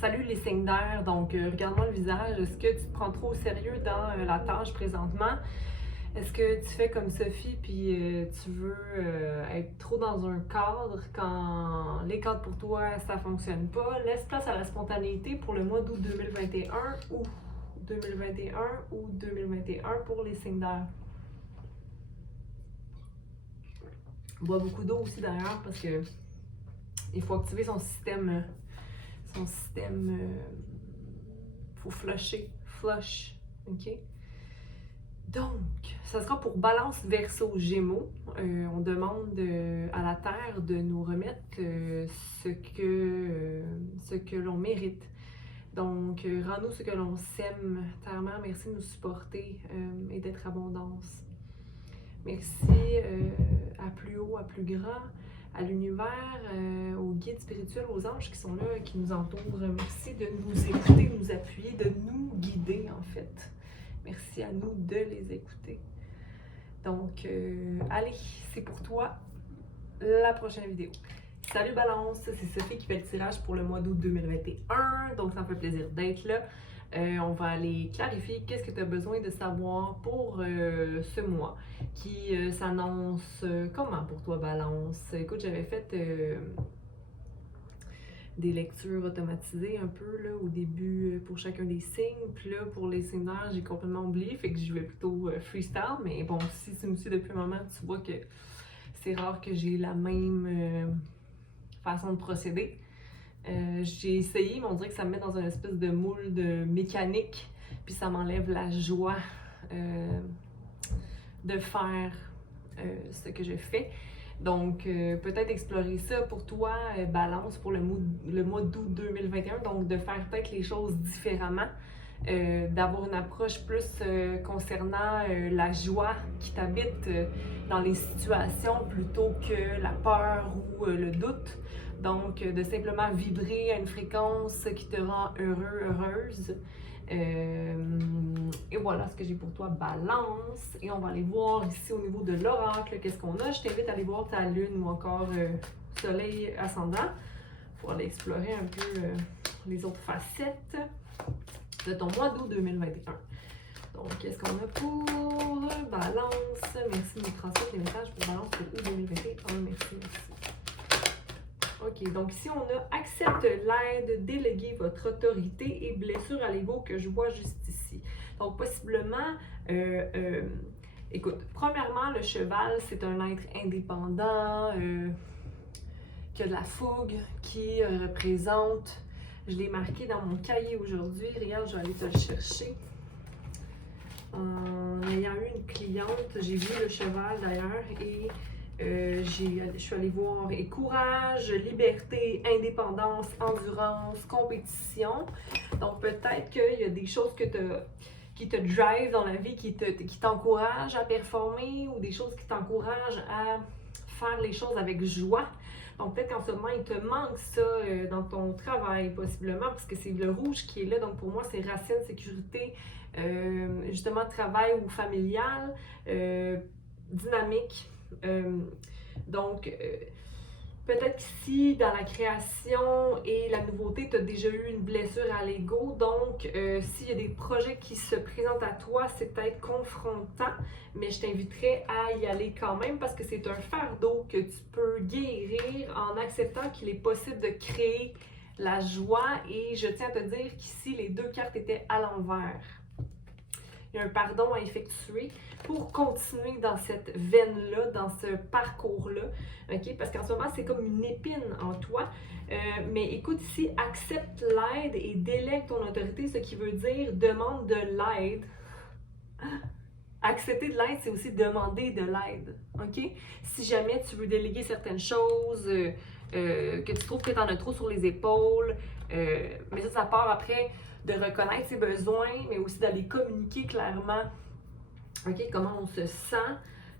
Salut les signes d'air, donc regarde-moi le visage. Est-ce que tu te prends trop au sérieux dans la tâche présentement? Est-ce que tu fais comme Sophie puis tu veux être trop dans un cadre quand les cadres pour toi ça fonctionne pas? Laisse place à la spontanéité pour le mois d'août 2021 ou 2021 ou 2021 pour les signes d'air. Bois beaucoup d'eau aussi d'ailleurs parce que il faut activer son système. Faut flusher. Flush. OK? Donc, ça sera pour Balance Verseau Gémeaux. On demande à la Terre de nous remettre ce que l'on mérite. Donc, rends-nous ce que l'on sème. Terre-mère, merci de nous supporter et d'être abondance. Merci à plus haut, à plus grand, à l'univers, aux guides spirituels, aux anges qui sont là, qui nous entourent. Merci de nous écouter, de nous appuyer, de nous guider en fait. Merci à nous de les écouter. Donc, allez, c'est pour toi la prochaine vidéo. Salut Balance, c'est Sophie qui fait le tirage pour le mois d'août 2021, donc ça me fait plaisir d'être là. On va aller clarifier qu'est-ce que tu as besoin de savoir pour ce mois qui s'annonce comment pour toi Balance. Écoute, j'avais fait des lectures automatisées un peu là, au début pour chacun des signes, puis là pour les signes d'air j'ai complètement oublié, fait que je vais plutôt freestyle, mais bon, si tu me suis depuis un moment, tu vois que c'est rare que j'ai la même façon de procéder. J'ai essayé, mais on dirait que ça me met dans une espèce de moule de mécanique, puis ça m'enlève la joie de faire ce que je fais. Donc, peut-être explorer ça pour toi, Balance, pour le mois d'août 2021. Donc, de faire peut-être les choses différemment, d'avoir une approche plus concernant la joie qui t'habite dans les situations plutôt que la peur ou le doute. Donc, de simplement vibrer à une fréquence qui te rend heureux, heureuse. Et voilà ce que j'ai pour toi, Balance. Et on va aller voir ici au niveau de l'oracle, qu'est-ce qu'on a. Je t'invite à aller voir ta lune ou encore soleil ascendant pour aller explorer un peu les autres facettes de ton mois d'août 2021. Donc, qu'est-ce qu'on a pour Balance? Merci de me transmettre les messages pour Balance pour août 2021. Merci. OK, donc ici, on a « Accepte l'aide, déléguez votre autorité et blessure à l'ego que je vois juste ici ». Donc, possiblement, écoute, premièrement, le cheval, c'est un être indépendant, qui a de la fougue, qui représente, je l'ai marqué dans mon cahier aujourd'hui, regarde, je vais aller te le chercher. En ayant eu une cliente, j'ai vu le cheval d'ailleurs et je suis allée voir et courage, liberté, indépendance, endurance, compétition. Donc peut-être qu'il y a des choses qui te drive dans la vie, qui t'encouragent à performer ou des choses qui t'encouragent à faire les choses avec joie. Donc peut-être qu'en ce moment, il te manque ça dans ton travail possiblement parce que c'est le rouge qui est là. Donc pour moi, c'est racine, sécurité, justement travail ou familial, dynamique. Donc, peut-être qu'ici, dans la création et la nouveauté, tu as déjà eu une blessure à l'ego. Donc, s'il y a des projets qui se présentent à toi, c'est peut-être confrontant, mais je t'inviterais à y aller quand même parce que c'est un fardeau que tu peux guérir en acceptant qu'il est possible de créer la joie. Et je tiens à te dire qu'ici, les deux cartes étaient à l'envers. Il y a un pardon à effectuer pour continuer dans cette veine-là, dans ce parcours-là, OK? Parce qu'en ce moment, c'est comme une épine en toi. Mais écoute ici, accepte l'aide et délègue ton autorité, ce qui veut dire demande de l'aide. Accepter de l'aide, c'est aussi demander de l'aide, OK? Si jamais tu veux déléguer certaines choses, que tu trouves que tu en as trop sur les épaules, mais ça part après de reconnaître ses besoins, mais aussi d'aller communiquer clairement, OK, comment on se sent.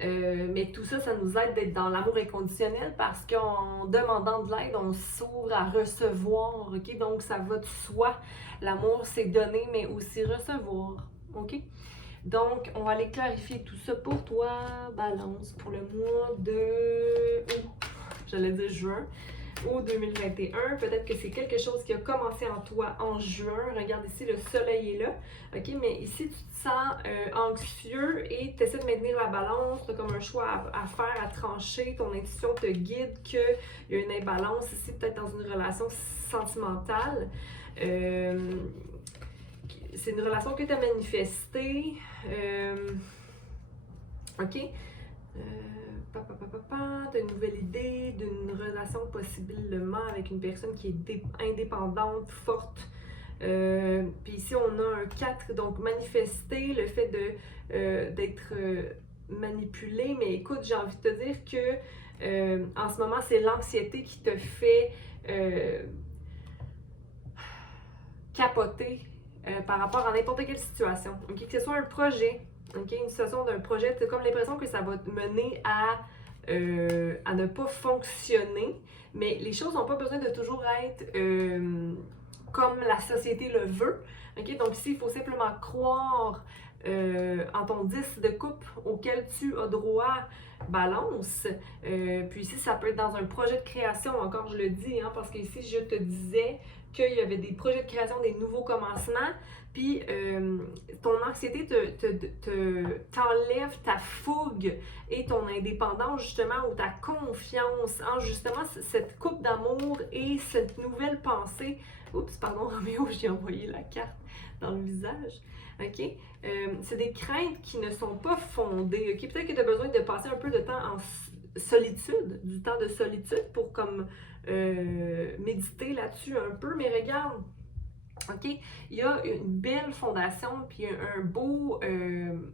Mais tout ça, ça nous aide d'être dans l'amour inconditionnel parce qu'en demandant de l'aide, on s'ouvre à recevoir, OK? Donc, ça va de soi. L'amour, c'est donner, mais aussi recevoir, OK? Donc, on va aller clarifier tout ça pour toi, Balance, pour le mois de août. J'allais dire juin. août 2021. Peut-être que c'est quelque chose qui a commencé en toi en juin. Regarde ici, le soleil est là. OK? Mais ici, tu te sens anxieux et tu essaies de maintenir la balance. Tu as comme un choix à faire, à trancher. Ton intuition te guide qu'il y a une imbalance ici, peut-être dans une relation sentimentale. C'est une relation que tu as manifestée. OK? Tu as une nouvelle idée d'une relation possiblement avec une personne qui est indépendante, forte. Puis ici, on a un 4, donc manifester, le fait d'être manipulé. Mais écoute, j'ai envie de te dire que en ce moment, c'est l'anxiété qui te fait capoter par rapport à n'importe quelle situation. Okay? Que ce soit un projet, okay? Une situation d'un projet, tu as comme l'impression que ça va te mener à ne pas fonctionner, mais les choses n'ont pas besoin de toujours être comme la société le veut. Okay? Donc ici, il faut simplement croire en ton 10 de coupe auquel tu as droit, balance. Puis ici, ça peut être dans un projet de création, encore je le dis, hein, parce qu'ici, je te disais qu'il y avait des projets de création, des nouveaux commencements, puis ton anxiété t'enlève ta fougue et ton indépendance, justement, ou ta confiance en, justement, cette coupe d'amour et cette nouvelle pensée. Oups, pardon, Roméo, j'ai envoyé la carte dans le visage. OK? C'est des craintes qui ne sont pas fondées. OK? Peut-être que tu as besoin de passer un peu de temps en solitude, du temps de solitude pour comme méditer là-dessus un peu, mais regarde, OK? Il y a une belle fondation, puis une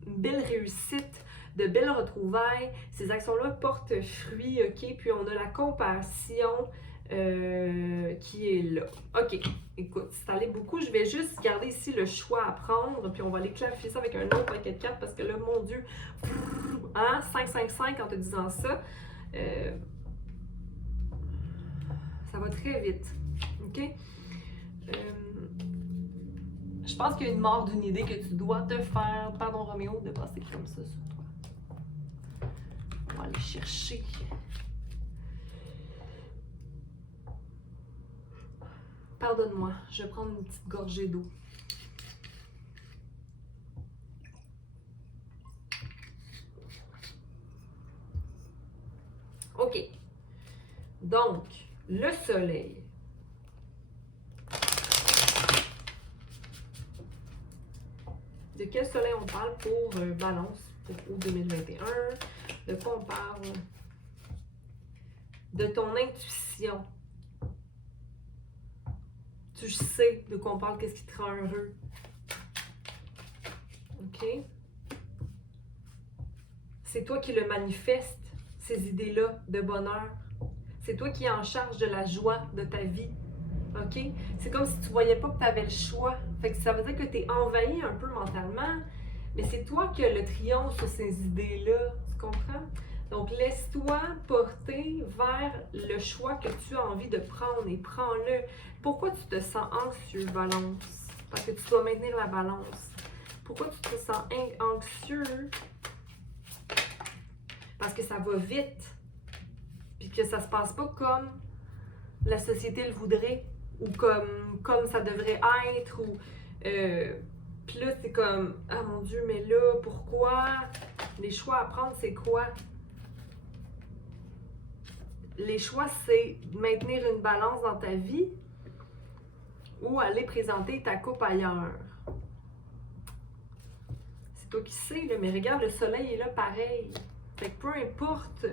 belle réussite, de belles retrouvailles. Ces actions-là portent fruit, OK? Puis on a la compassion qui est là. OK, écoute, c'est allé beaucoup. Je vais juste garder ici le choix à prendre, puis on va aller clarifier ça avec un autre paquet de cartes, parce que là, mon Dieu, hein, 5-5-5 en te disant ça, ça va très vite, OK? Je pense qu'il y a une mort d'une idée que tu dois te faire, pardon Roméo, de passer comme ça sur toi. On va aller chercher. Pardonne-moi, je vais prendre une petite gorgée d'eau. OK. Donc, le soleil. De quel soleil on parle pour Balance pour août 2021? De quoi on parle? De ton intuition. Tu sais de quoi on parle, qu'est-ce qui te rend heureux. OK? C'est toi qui le manifeste, ces idées-là de bonheur. C'est toi qui es en charge de la joie de ta vie. OK? C'est comme si tu voyais pas que tu avais le choix. Fait que ça veut dire que tu es envahi un peu mentalement, mais c'est toi qui as le triomphe sur ces idées-là. Tu comprends? Donc, laisse-toi porter vers le choix que tu as envie de prendre et prends-le. Pourquoi tu te sens anxieux, Balance? Parce que tu dois maintenir la balance. Pourquoi tu te sens anxieux? Parce que ça va vite. Puis que ça se passe pas comme la société le voudrait. Ou comme ça devrait être. Ou puis là, c'est comme, ah mon Dieu, mais là, pourquoi? Les choix à prendre, c'est quoi? Les choix, c'est maintenir une balance dans ta vie ou aller présenter ta coupe ailleurs. C'est toi qui sais, là, mais regarde, le soleil est là pareil. Fait que peu importe,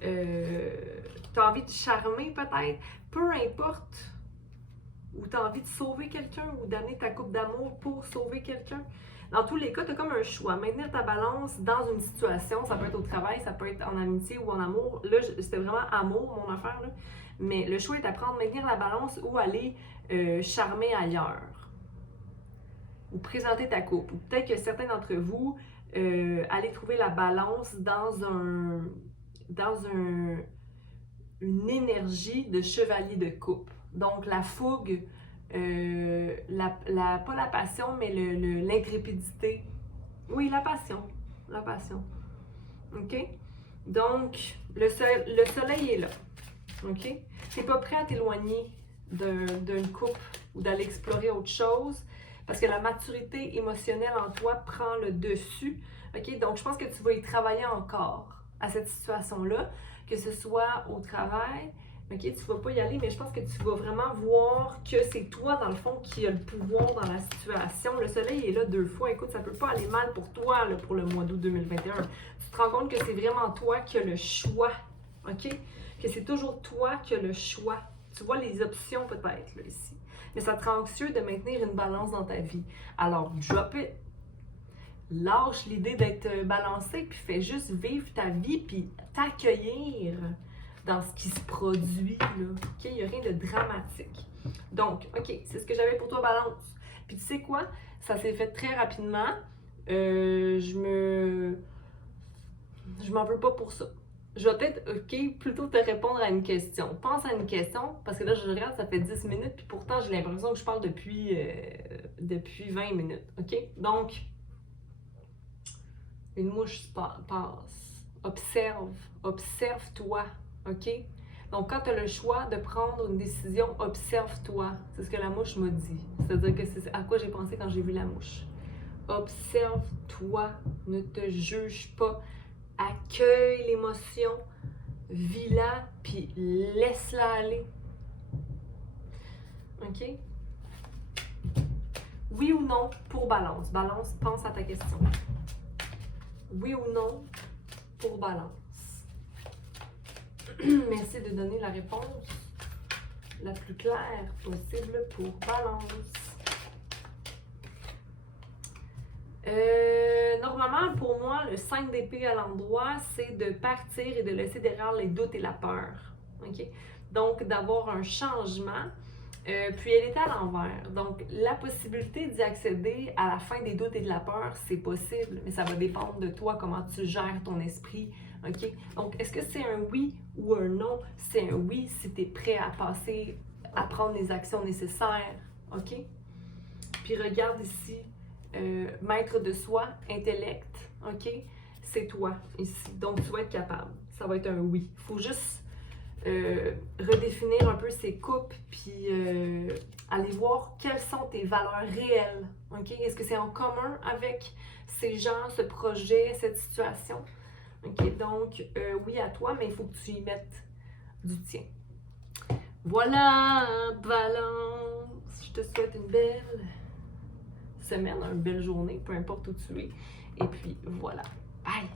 t'as envie de charmer peut-être, peu importe, ou t'as envie de sauver quelqu'un ou d'amener ta coupe d'amour pour sauver quelqu'un. Dans tous les cas, tu as comme un choix. Maintenir ta balance dans une situation, ça peut être au travail, ça peut être en amitié ou en amour. Là, c'était vraiment amour, mon affaire. Là. Mais le choix est à prendre, maintenir la balance ou aller charmer ailleurs. Ou présenter ta coupe. Ou peut-être que certains d'entre vous, allez trouver la balance dans une énergie de chevalier de coupe. Donc, la fougue, pas la passion, mais l'intrépidité. Oui, la passion. La passion. OK? Donc, le soleil est là. OK? Tu n'es pas prêt à t'éloigner d'une couple ou d'aller explorer autre chose parce que la maturité émotionnelle en toi prend le dessus. OK? Donc, je pense que tu vas y travailler encore à cette situation-là, que ce soit au travail. OK? Tu ne vas pas y aller, mais je pense que tu vas vraiment voir que c'est toi, dans le fond, qui a le pouvoir dans la situation. Le soleil est là 2 fois. Écoute, ça ne peut pas aller mal pour toi là, pour le mois d'août 2021. Tu te rends compte que c'est vraiment toi qui as le choix. OK? Que c'est toujours toi qui as le choix. Tu vois les options peut-être là, ici. Mais ça te rend anxieux de maintenir une balance dans ta vie. Alors, drop it. Lâche l'idée d'être balancé, puis fais juste vivre ta vie, puis t'accueillir dans ce qui se produit, là. OK? Il n'y a rien de dramatique. Donc, OK, c'est ce que j'avais pour toi, balance. Puis tu sais quoi? Ça s'est fait très rapidement. Je m'en veux pas pour ça. Je vais peut-être, OK, plutôt te répondre à une question. Pense à une question, parce que là, je regarde, ça fait 10 minutes, puis pourtant, j'ai l'impression que je parle depuis 20 minutes. OK? Donc, une mouche passe. Observe-toi. OK? Donc, quand tu as le choix de prendre une décision, observe-toi. C'est ce que la mouche m'a dit. C'est-à-dire que c'est à quoi j'ai pensé quand j'ai vu la mouche. Observe-toi. Ne te juge pas. Accueille l'émotion. Vis-la, puis laisse-la aller. OK? Oui ou non pour balance? Balance, pense à ta question. Oui ou non pour balance? Merci de donner la réponse la plus claire possible pour balance. Normalement, pour moi, le 5 d'épée à l'endroit, c'est de partir et de laisser derrière les doutes et la peur. Okay? Donc, d'avoir un changement. Puis, elle est à l'envers. Donc, la possibilité d'y accéder à la fin des doutes et de la peur, c'est possible, mais ça va dépendre de toi, comment tu gères ton esprit. OK? Donc, est-ce que c'est un oui ou un non? C'est un oui si tu es prêt à passer, à prendre les actions nécessaires. OK? Puis, regarde ici. Maître de soi, intellect, OK? C'est toi ici. Donc, tu vas être capable. Ça va être un oui. Il faut juste redéfinir un peu ces coupes, puis aller voir quelles sont tes valeurs réelles, OK? Est-ce que c'est en commun avec ces gens, ce projet, cette situation? OK? Donc, oui à toi, mais il faut que tu y mettes du tien. Voilà, balance! Je te souhaite une belle semaine, une belle journée, peu importe où tu es. Et puis voilà. Bye!